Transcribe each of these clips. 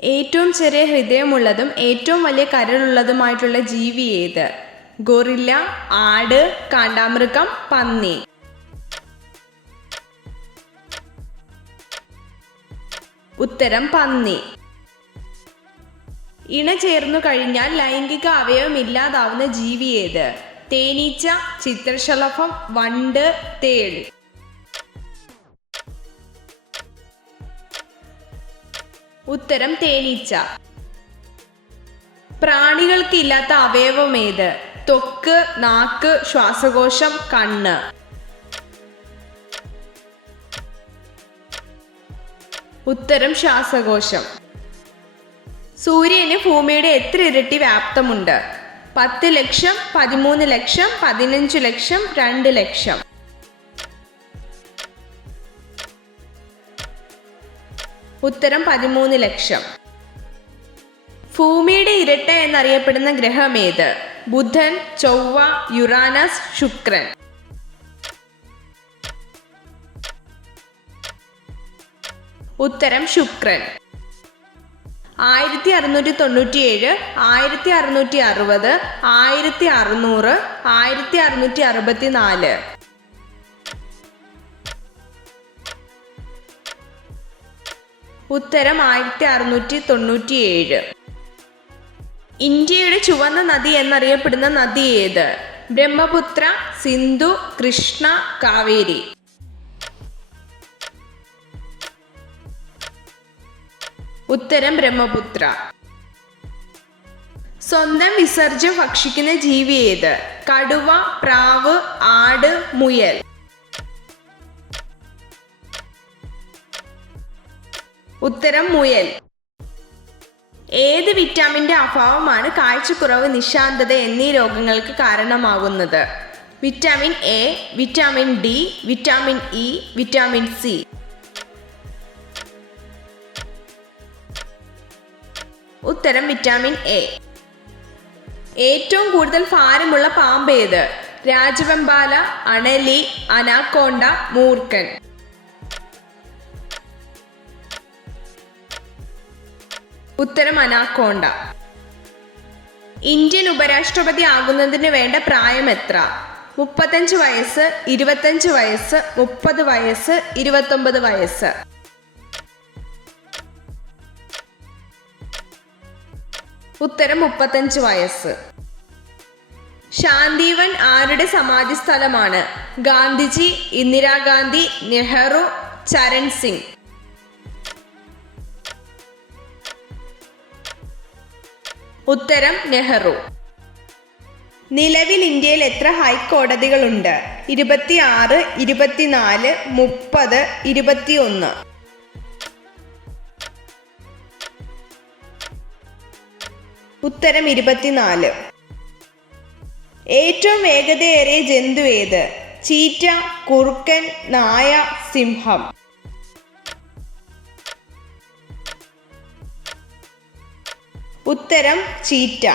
ഏറ്റവും ചെറിയ ഹൃദയമുള്ളതും ഏറ്റവും വലിയ കരളുള്ളതുമായിട്ടുള്ള ജീവി ഏത്? ഗൊറില്ല, ആട്, കാണ്ടാമൃഗം, പന്നി. ഉത്തരം പന്നി. ഇണ ചേർന്നു കഴിഞ്ഞാൽ ലൈംഗിക അവയവം ഇല്ലാതാവുന്ന ജീവി ഏത്? തേനീച്ച, ചിത്രശലഭം, വണ്ട്, തേൾ. ഉത്തരം തേനീച്ച. പ്രാണികൾക്ക് ഇല്ലാത്ത അവയവം ഏത്? ത്വക്ക്, നാക്ക്, ശ്വാസകോശം, കണ്ണ്. ഉത്തരം ശ്വാസകോശം. സൂര്യന് ഭൂമിയുടെ എത്ര ഇരട്ടി വ്യാപ്തമുണ്ട്? 10 ലക്ഷം, 13 ലക്ഷം, 15 ലക്ഷം, 2 ലക്ഷം. ഉത്തരം 13 ലക്ഷം. ഭൂമിയുടെ ഇരട്ട എന്നറിയപ്പെടുന്ന ഗ്രഹം ഏത്? ബുധൻ, ചൊവ്വ, യുറാനസ്, ശുക്രൻ. ഉത്തരം ശുക്രൻ. 1697, 1660, 1600, 1664. ഉത്തരം 1697. ഇന്ത്യയുടെ ചുവന്ന നദി എന്നറിയപ്പെടുന്ന നദി ഏത്? ബ്രഹ്മപുത്ര, സിന്ധു, കൃഷ്ണ, കാവേരി. ഉത്തരം ബ്രഹ്മപുത്ര. സ്വന്തം വിസർജ്യം ഭക്ഷിക്കുന്ന ജീവി ഏത്? കടുവ, പ്രാവ്, ആട്, മുയൽ. ഉത്തരം മുയൽ. ഏത് വിറ്റാമിൻ്റെ അഭാവമാണ് കാഴ്ചക്കുറവ്, നിശാന്തത എന്നീ രോഗങ്ങൾക്ക് കാരണമാകുന്നത്? Vitamin A, vitamin D, vitamin E, vitamin C. ഉത്തരം വിറ്റാമിൻ എ. ഏറ്റവും കൂടുതൽ ഭാരമുള്ള പാമ്പ് ഏത്? രാജവെമ്പാല, അണലി, അനാക്കോണ്ട, മൂർഖൻ. ഉത്തരം അനാക്കോണ്ട. ഇന്ത്യൻ ഉപരാഷ്ട്രപതി ആകുന്നതിന് വേണ്ട പ്രായം എത്ര? 35 വയസ്സ്, 25 വയസ്സ്, 30 വയസ്സ്, 29 വയസ്സ്. ഉത്തരം 35 വയസ്സ്. ശാന്തിവൻ ആരുടെ സമാധി സ്ഥലമാണ്? ഗാന്ധിജി, ഇന്ദിരാഗാന്ധി, നെഹ്റു, ചരൺ സിംഗ്. ഉത്തരം നെഹ്റു. നിലവിൽ ഇന്ത്യയിൽ എത്ര ഹൈക്കോടതികളുണ്ട്? 26, 24, 30, 21. ഉത്തരം 24. ഏറ്റവും വേഗതയേറിയ ജന്തു ഏത്? ചീറ്റ, കുറുക്കൻ, നായ, സിംഹം. ഉത്തരം ചീറ്റ.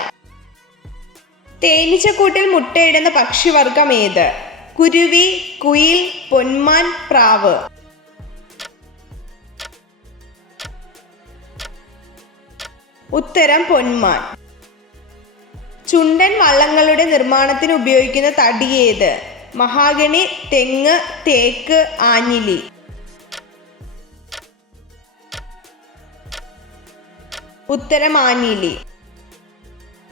തേനീച്ചക്കൂട്ടിൽ മുട്ടയിടുന്ന പക്ഷിവർഗം ഏത്? കുരുവി, കുയിൽ, പൊന്മാൻ, പ്രാവ്. ഉത്തരം പൊന്മാൻ. ചുണ്ടൻ വള്ളങ്ങളുടെ നിർമ്മാണത്തിന് ഉപയോഗിക്കുന്ന തടി ഏത്? മഹാഗണി, തെങ്ങ്, തേക്ക്, ആഞ്ഞിലി. ഉത്തരം ആഞ്ഞിലി.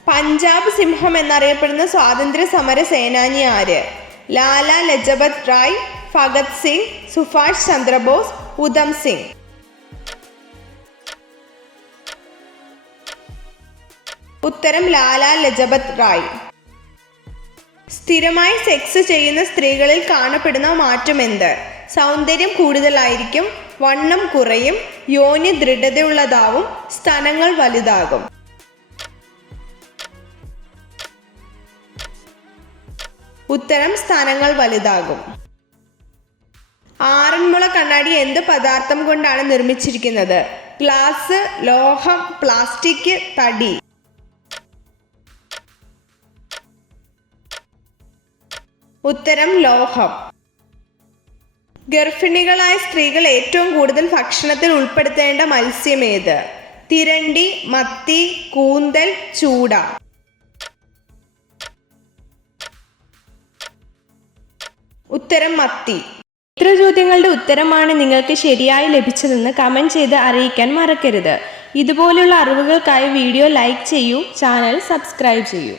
പഞ്ചാബ് സിംഹം എന്നറിയപ്പെടുന്ന സ്വാതന്ത്ര്യ സമര സേനാനി ആര്? ലാല ലജപത് റായ്, ഭഗത് സിംഗ്, സുഭാഷ് ചന്ദ്രബോസ്, ഉധം സിംഗ്. ഉത്തരം ലാല ലജപത് റായ്. സ്ഥിരമായി സെക്സ് ചെയ്യുന്ന സ്ത്രീകളിൽ കാണപ്പെടുന്ന മാറ്റം എന്ത്? സൗന്ദര്യം കൂടുതലായിരിക്കും, വണ്ണം കുറയും, യോനി ദൃഢതയുള്ളതാവും, സ്തനങ്ങൾ വലുതാകും. ഉത്തരം സ്തനങ്ങൾ വലുതാകും. ആറന്മുള കണ്ണാടി എന്ത് പദാർത്ഥം കൊണ്ടാണ് നിർമ്മിച്ചിരിക്കുന്നത്? ഗ്ലാസ്, ലോഹം, പ്ലാസ്റ്റിക്, തടി. ഉത്തരം ലോഹം. ഗർഭിണികളായ സ്ത്രീകൾ ഏറ്റവും കൂടുതൽ ഭക്ഷണത്തിൽ ഉൾപ്പെടുത്തേണ്ട മത്സ്യം ഏത്? തിരണ്ടി, മത്തി, കൂന്തൽ, ചൂട. ഉത്തരം മത്തി. ഇത്ര ചോദ്യങ്ങളുടെ ഉത്തരമാണ് നിങ്ങൾക്ക് ശരിയായി ലഭിച്ചതെന്ന് കമൻറ്റ് ചെയ്ത് അറിയിക്കാൻ മറക്കരുത്. ഇതുപോലുള്ള അറിവുകൾക്കായി വീഡിയോ ലൈക്ക് ചെയ്യൂ, ചാനൽ സബ്സ്ക്രൈബ് ചെയ്യൂ.